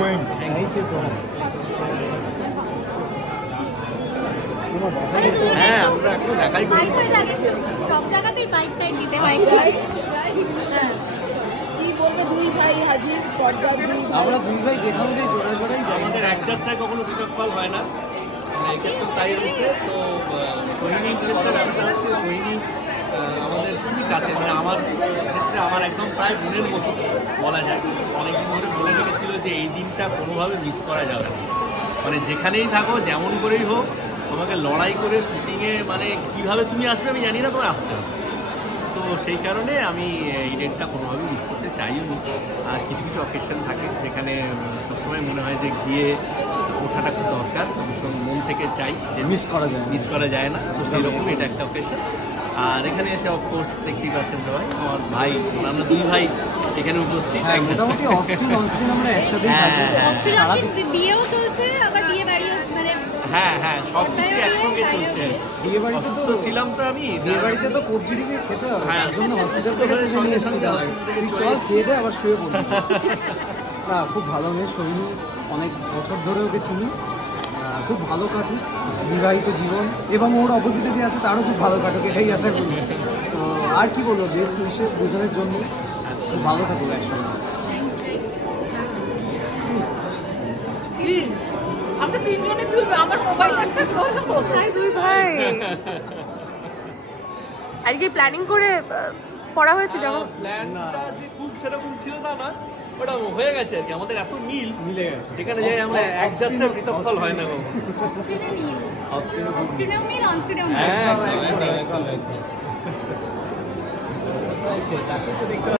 going. Thank you so much. হ্যাঁ আমরা একটু দেখাই বাইক হয়ে লাগে সব জায়গাতেই বাইক দিতে বাইক কি বলবে দুই ভাই হাজির পর্দার দুই ভাই আমরা দুই ভাই যেখানে যাই জোড়াই যাই। আমাদের এক যাত্রায় কখনো পৃথক ফল হয় না, এক্ষেত্রে তাই হচ্ছে। তো সোহিনীর যে বড় ব্যাপারটা হচ্ছে, সোহিনী আমাদের খুবই কাছে, মানে আমার ক্ষেত্রে আমার একদম প্রায় বোনের মতো বলা যায়। অনেকদিন ধরে বলে রেখেছিল যে এই দিনটা কোনোভাবে মিস করা যাবে না, মানে যেখানেই থাকো যেমন করেই হোক তোমাকে লড়াই করে শুটিংয়ে, মানে কীভাবে তুমি আসবে আমি জানি না, তোমায় আসতে হবে। তো সেই কারণে আমি এই ডেটটা কোনোভাবেই মিস করতে চাইও নি। আর কিছু কিছু অকেশন থাকে যেখানে সবসময় মনে হয় যে গিয়ে ওঠাটা খুব দরকার, ভীষণ মন থেকে চাই যে মিস করা যায় না। তো সেই রকম এটা একটা অকেশন। আর এখানে এসে অফকোর্স দেখতেই পাচ্ছেন সবাই, আমার ভাই, আমরা দুই ভাই এখানে উপস্থিত। মোটামুটি অনস্ক্রিন আমরা একসাথেই থাকি। বিয়েও চলছে আবার বিয়ে বাড়িও, মানে হ্যাঁ সব কিছু একসঙ্গে চলছে। বিয়ে বাড়িতে অসুস্থ ছিলাম তো আমি, বিয়ে বাড়িতে তো কবজিটিকে খেতে হবে, হ্যাঁ, তার জন্য হসপিটাল থেকে তুলে নিয়ে এসেছিলাম। তুই চল খেয়ে দে আবার শুয়ে পড়বি। না, খুব ভালো মেয়ে সোহিনী, অনেক বছর ধরে ওকে চিনি। খুব ভালো কাটুক বিবাহিত জীবন, এবং ওর অপোজিটে যে আছে তারও খুব ভালো কাটুক, এটাই আশা করি। তো আর কি বলবো, বেস্ট উইশেস দুজনের জন্য, খুব ভালো থাকুক একসঙ্গে। আমরা তিনজনে তুলবে আমার মোবাইল একটা কোথায় দুই ভাই আজকে প্ল্যানিং করে পড়া হয়েছে যখন প্ল্যানটা যে খুব সেরকম ছিল তা না, ওটা হয়ে গেছে আর কি। আমাদের এত মিলে গেছে, যেখানে যাই আমরা এক যাত্রা পৃথক ফল হয় না কখনো। অফস্ক্রিনে মিল, অফস্ক্রিনে অফস্ক্রিনেও মিল, অনস্ক্রিনেও মিল। একদম।